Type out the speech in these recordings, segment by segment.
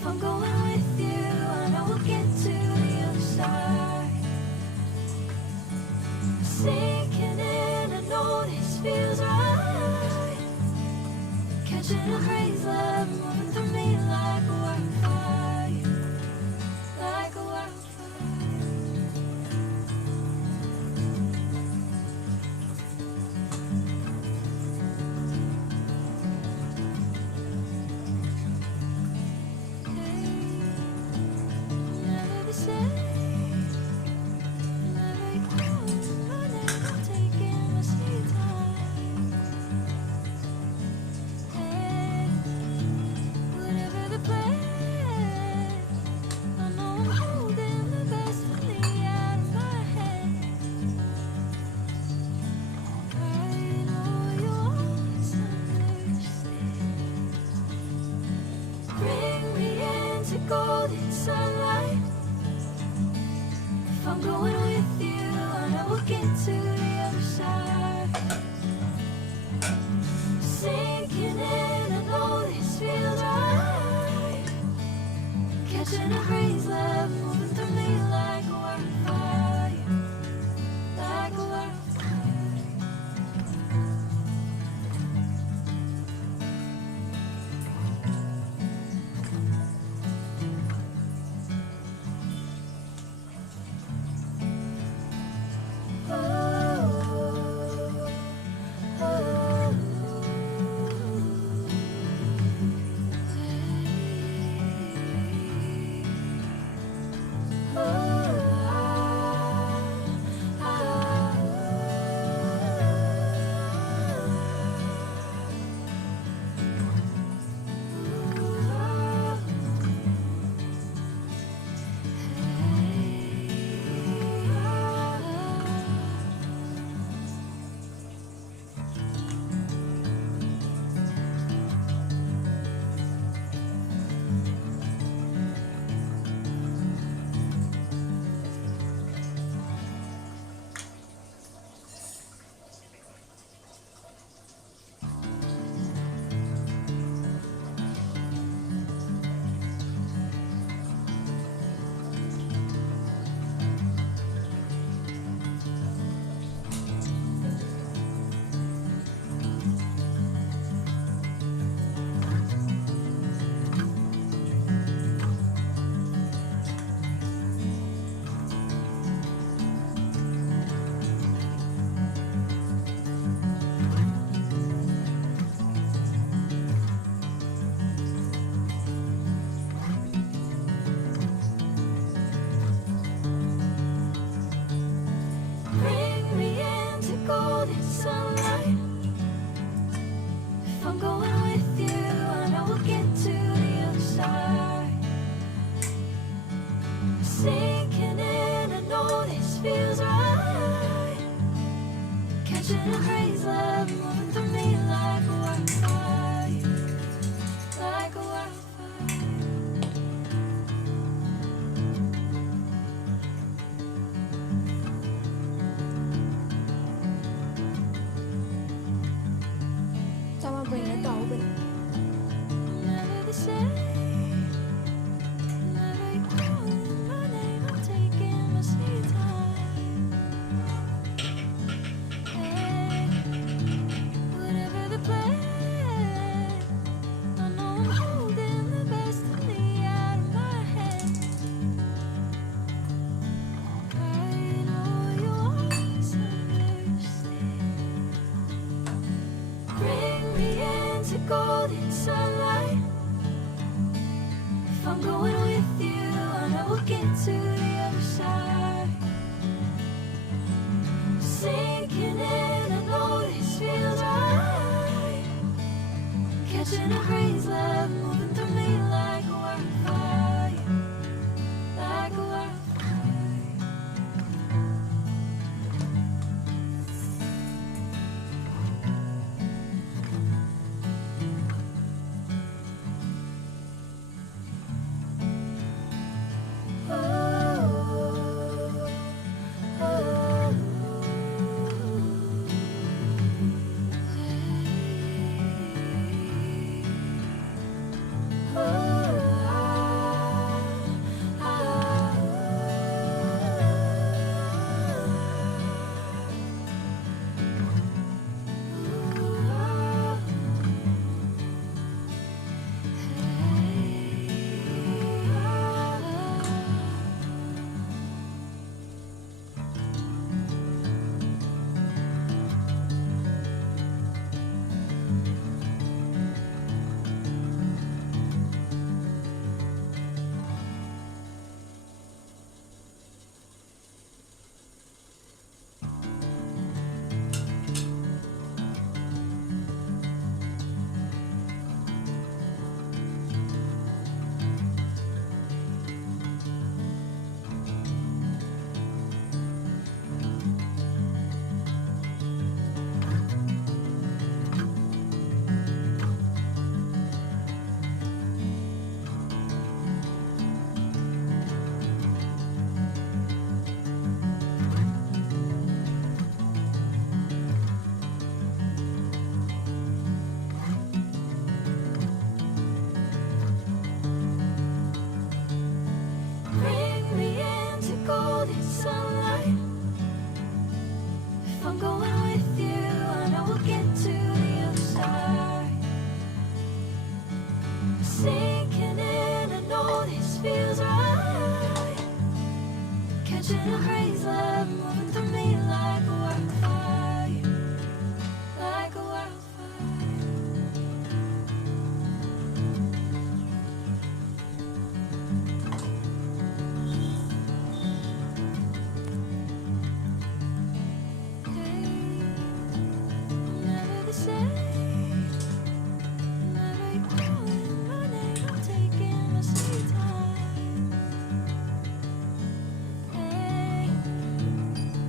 If I'm going with you, I know we'll get to the other side. Sinking in, I know this feels right. Catching a breeze, love moving through me like a wildfire, like a wildfire. Never the same, never equal, but never taking my sweet time. Hey, whatever the plan, I know I'm holding the best of me out of my head. I know you always understand. Bring me into golden sunlight. If I'm going with you, I know we'll get to the other side. Sinking in, I know this feels right. Catching a breeze, love moving through me like a wildfire, like a wildfire. Bring me into golden sunlight. If I'm going with you, I know we'll get to the other side. Sinking in, I know this feels right. Catching a breeze, love moving through me like a wildfire, like a wildfire. Cho mà mình đến đầu mình. Never the same, never equal, but never taking my sweet time. Hey, whatever the plan, I know I'm holding the best of me out of my head. I know you always understand. Bring me into golden sunlight. If I'm going with you, I know we'll get to the other side. Sinking in, I know this feels right. Catching a breeze, love moving through me like a wildfire, like a wildfire. sunlight. If I'm going with you, I know we'll get to the other side. Sinking in, I know this feels right. Catching a breeze, love moving through me like a wildfire, like a wildfire. Never the same. Never you calling my name, I'm taking my sweet time. Hey,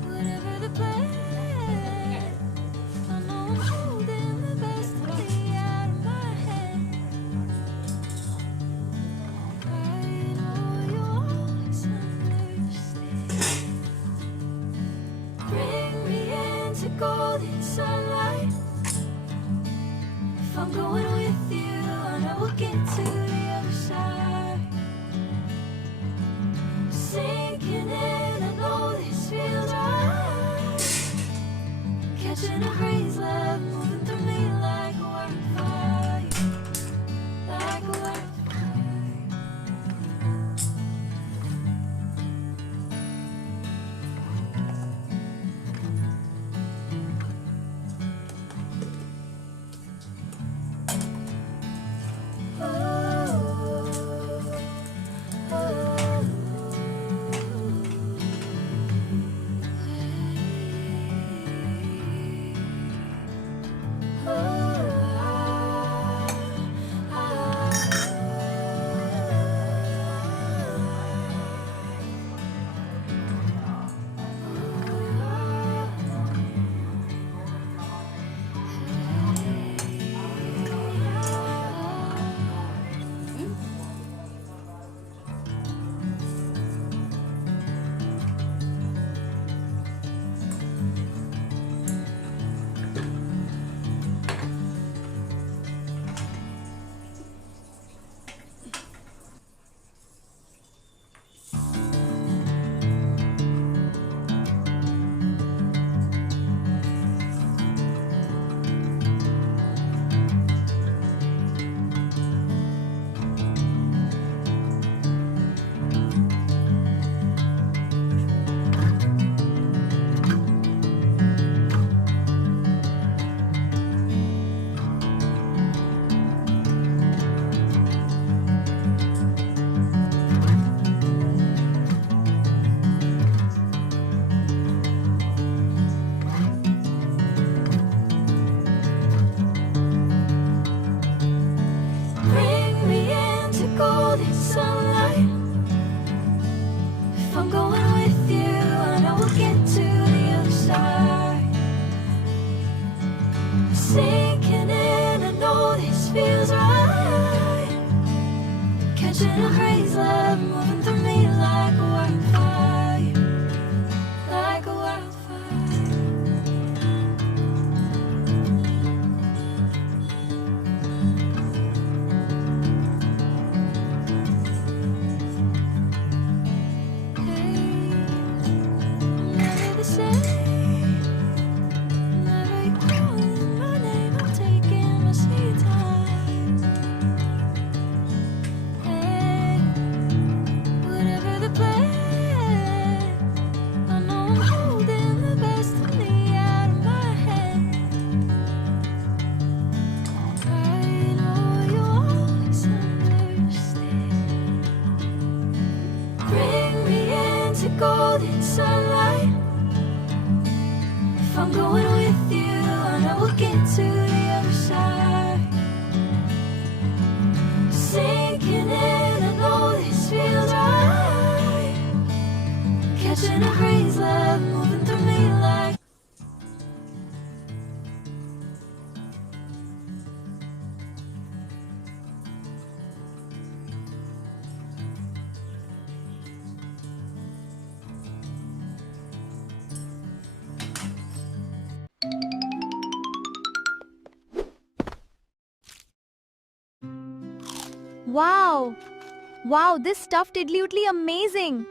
whatever the plan, I know I'm holding the best of me out of my head. I know you always understand. Bring me into golden sunlight. If I'm going with you, I know we'll get to the other side. Sinking in, I know this feels right. Catching a breeze, love moving through me like a wildfire, like a wildfire. Bring me into golden sunlight. If I'm going with you, I know we'll get to the other side. Sinking in, I know this feels right. Catching a breeze, love moving through me like a wildfire, like a wildfire. Never the same. Never you calling my name, I'm taking my sweet time. Hey, whatever the plan, I know I'm holding the best of me out of my head. I know you always understand. Bring me into golden sunlight. If I'm going with you, I know we'll get to the other side. Sinking in, I know this feels right. Catching a breeze, love moving through me like. Wow! Wow, this stuffed idli would be amazing!